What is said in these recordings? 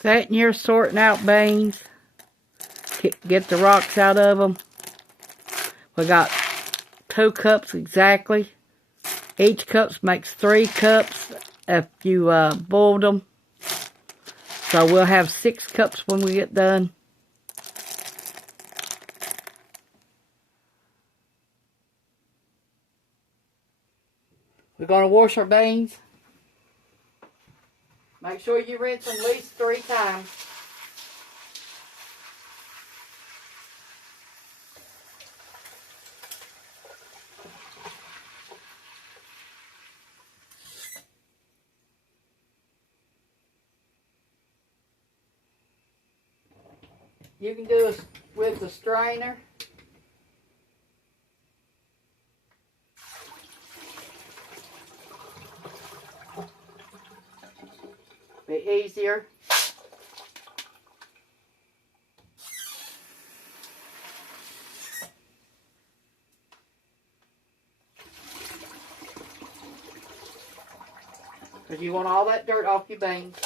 Sitting here sorting out beans. Get the rocks out of them. We got 2 cups exactly. Each cup makes 3 cups if you boiled them. So we'll have 6 cups when we get done. We're going to wash our beans. Make sure you rinse them at least 3 times. You can do it with the strainer. Be easier. Because you want all that dirt off your beans.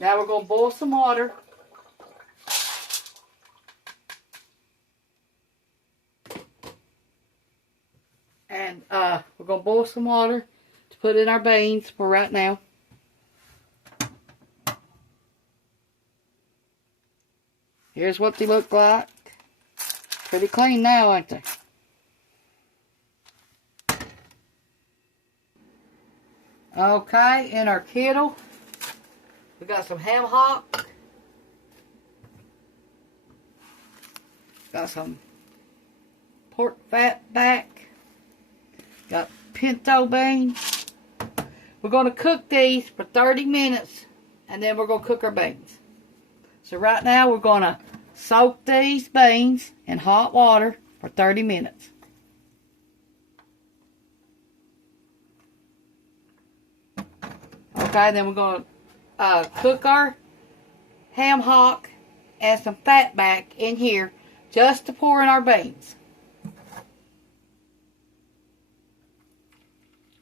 Now we're going to boil some water. And we're going to boil some water to put in our beans for right now. Here's what they look like. Pretty clean now, aren't they? Okay, in our kettle, we got some ham hock. Got some pork fat back. Got pinto beans. We're going to cook these for 30 minutes and then we're going to cook our beans. So right now we're going to soak these beans in hot water for 30 minutes. Okay, then we're going to cook our ham hock and some fat back in here just to pour in our beans.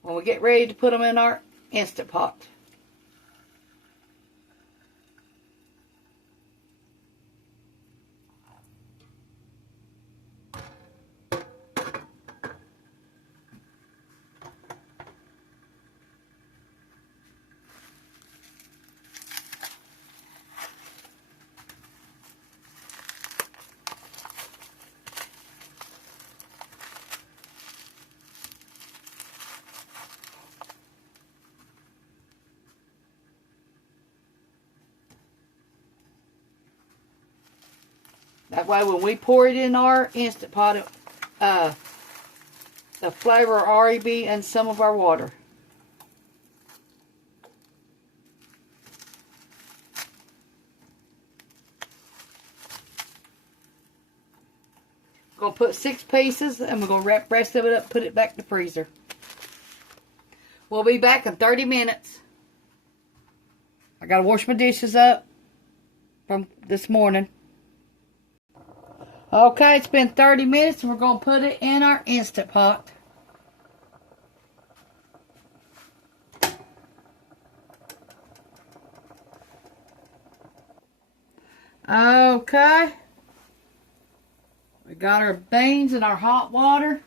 When we get ready to put them in our Instant Pot. That way when we pour it in our Instant Pot, the flavor will already be in some of our water. We're going to put 6 pieces and we're going to wrap the rest of it up, put it back in the freezer. We'll be back in 30 minutes. I got to wash my dishes up from this morning. Okay, it's been 30 minutes and we're going to put it in our Instant Pot. Okay. We got our beans in our hot water.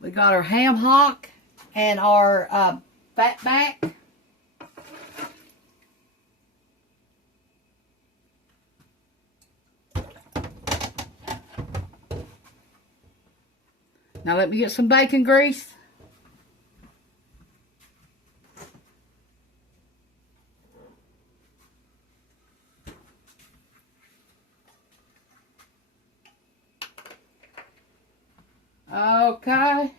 We got our ham hock and our fat back. Now let me get some bacon grease. Okay.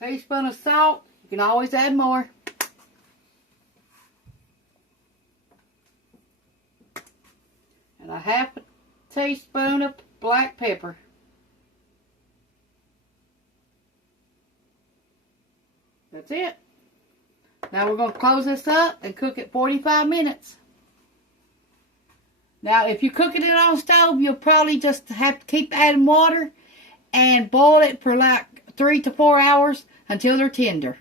Teaspoon of salt. You can always add more. And a half a teaspoon of black pepper. That's it. Now we're going to close this up and cook it 45 minutes. Now if you're cooking it on stove, you'll probably just have to keep adding water and boil it for like 3 to 4 hours until they're tender.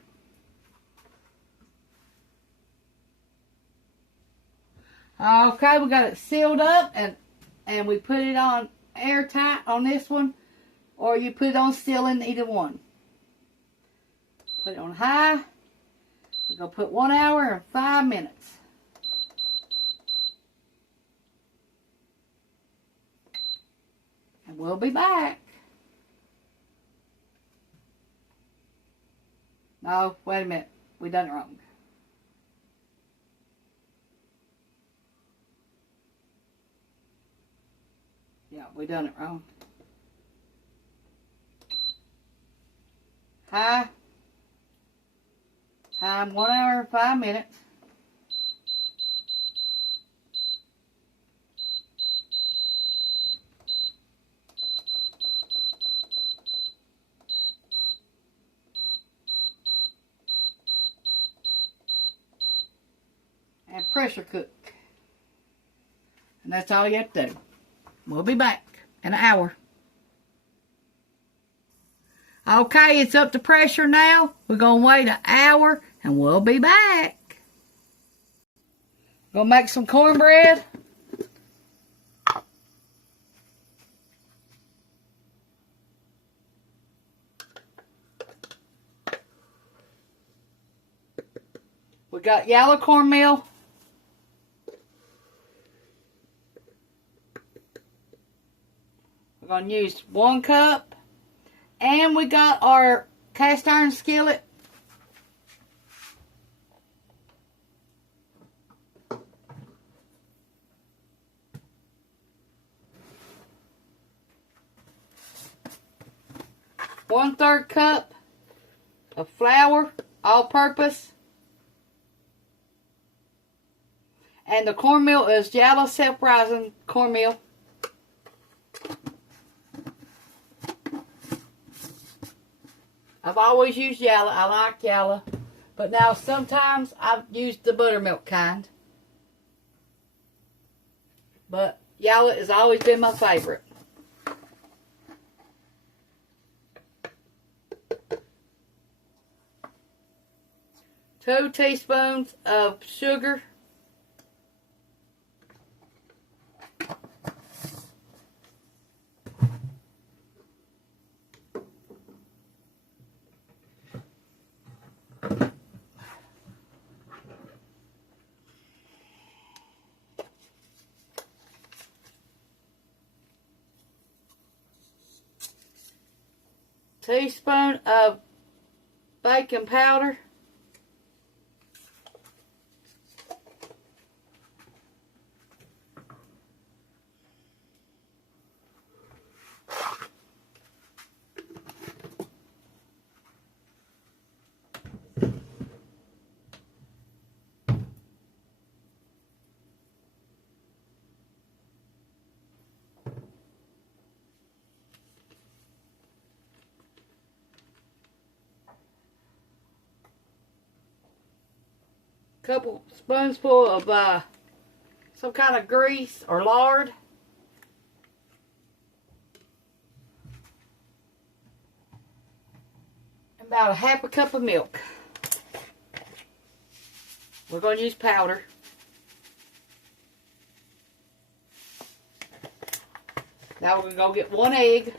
Okay, we got it sealed up and we put it on airtight on this one, or you put it on sealing, either one. Put it on high. We're going to put 1 hour and 5 minutes. And we'll be back. No, wait a minute. We done it wrong. Yeah, we done it wrong. High. Time 1 hour and 5 minutes. And pressure cook. And that's all you have to do. We'll be back in an hour. Okay, it's up to pressure now. We're going to wait an hour and we'll be back. Gonna make some cornbread. We got yellow cornmeal. We're going to use 1 cup. And we got our cast iron skillet. One-third cup of flour, all-purpose. And the cornmeal is yellow self-rising cornmeal. I've always used yellow. I like yellow. But now sometimes I've used the buttermilk kind. But yellow has always been my favorite. Two teaspoons of sugar. Teaspoon of baking powder. Couple spoonsful of some kind of grease or lard. About a half a cup of milk. We're going to use powder. Now we're going to go get 1 egg.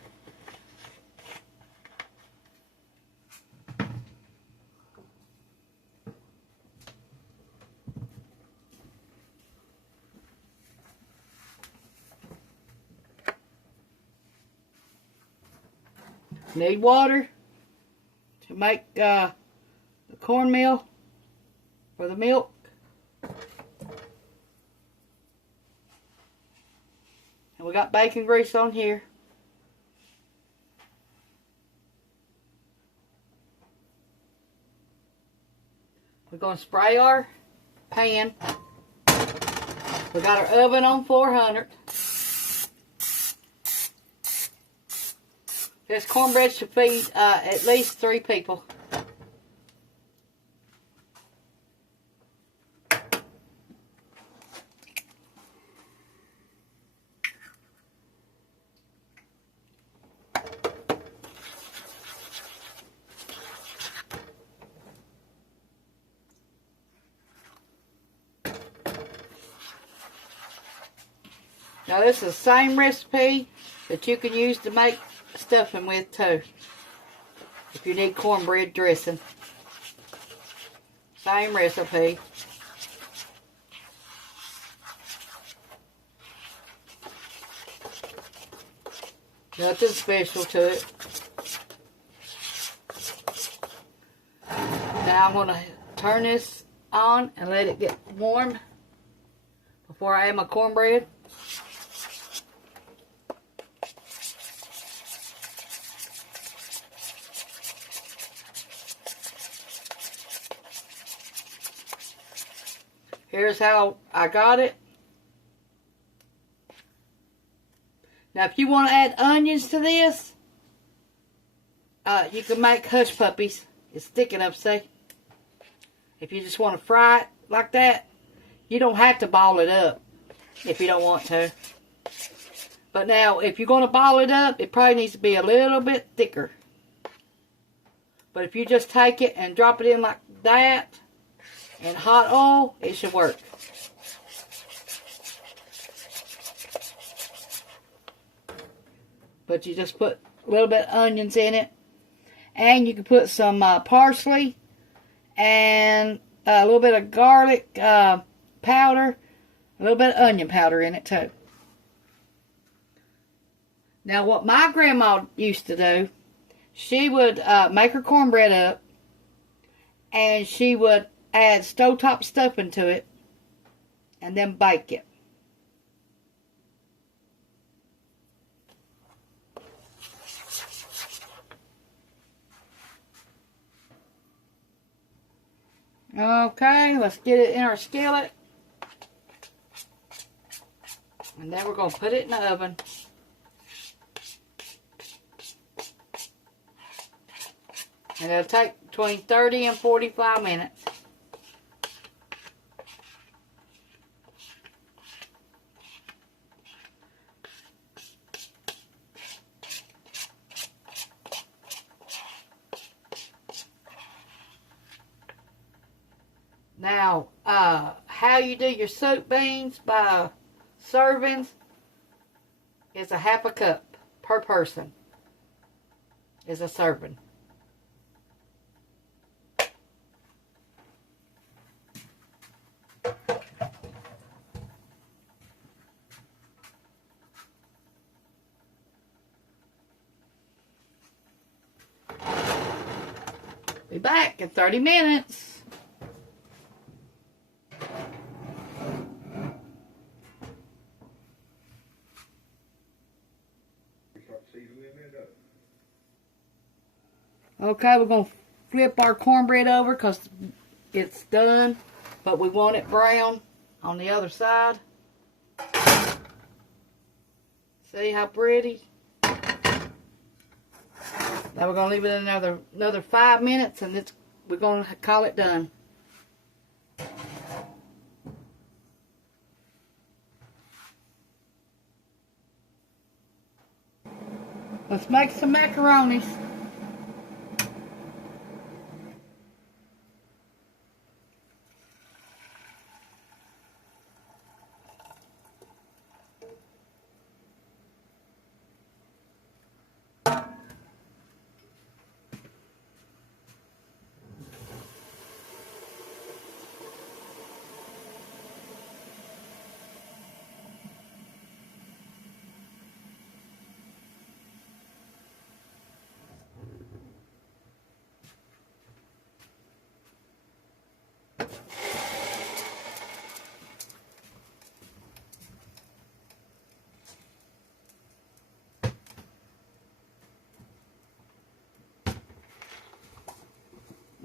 Need water to make the cornmeal for the milk. And we got bacon grease on here. We're going to spray our pan. We got our oven on 400. This cornbread should feed at least 3 people. Now this is the same recipe that you can use to make stuffing with too. If you need cornbread dressing. Same recipe. Nothing special to it. Now I'm going to turn this on and let it get warm before I add my cornbread. Here's how I got it. Now, if you want to add onions to this, you can make hush puppies. It's thick enough, see? If you just want to fry it like that, you don't have to ball it up if you don't want to. But now, if you're going to ball it up, it probably needs to be a little bit thicker. But if you just take it and drop it in like that, in hot oil, it should work. But you just put a little bit of onions in it. And you can put some parsley and a little bit of garlic powder. A little bit of onion powder in it too. Now what my grandma used to do, she would make her cornbread up. And she would add stovetop stuffing to it and then bake it. Okay, let's get it in our skillet. And then we're going to put it in the oven. And it'll take between 30 and 45 minutes. Now, how you do your soup beans by servings is a half a cup per person is a serving. Be back in 30 minutes. Okay, we're going to flip our cornbread over because it's done, but we want it brown on the other side. See how pretty? Now we're going to leave it another 5 minutes and we're going to call it done. Let's make some macaronis.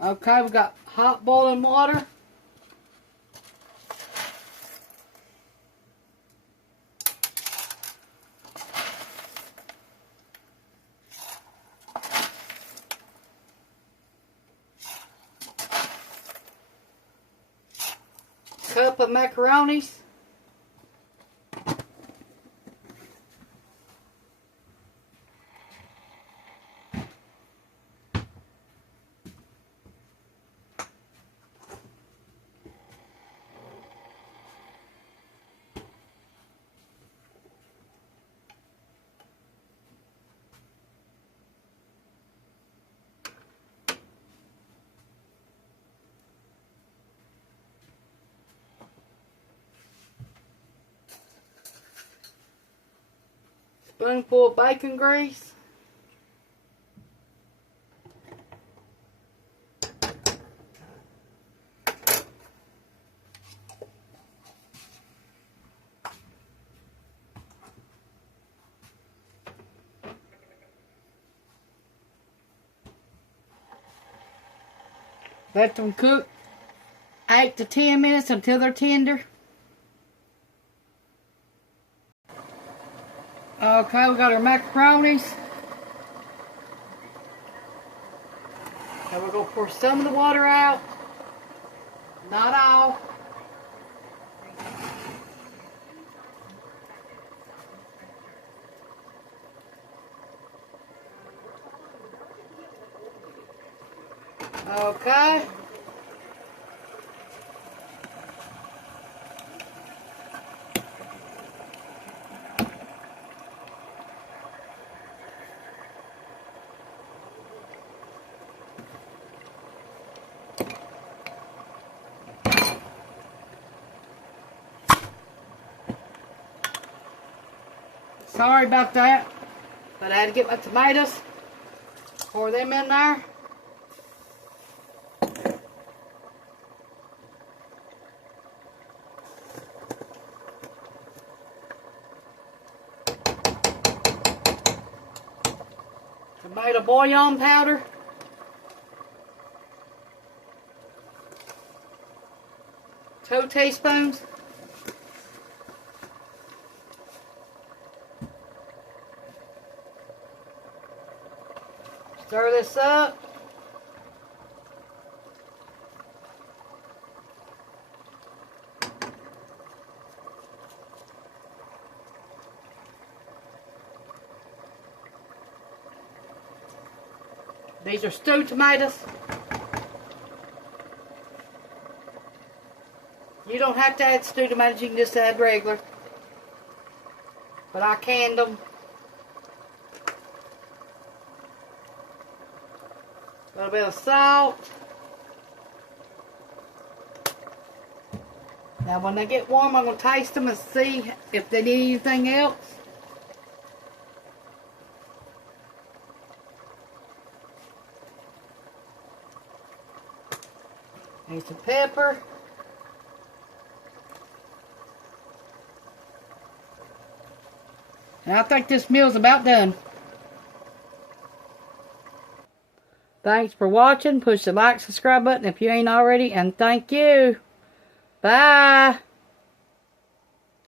Okay, we got hot boiling water. Cup of macaronis. Spoonful of bacon grease. Let them cook 8 to 10 minutes until they're tender. Okay, we got our macaronis. And we're going to pour some of the water out. Not all. Okay. Sorry about that, but I had to get my tomatoes, pour them in there. Tomato bouillon powder. Two teaspoons. Stir this up. These are stewed tomatoes. You don't have to add stewed tomatoes, you can just add regular. But I canned them. A little bit of salt. Now when they get warm, I'm going to taste them and see if they need anything else. Need some pepper. And I think this meal's about done. Thanks for watching. Push the like, subscribe button if you ain't already. And thank you. Bye.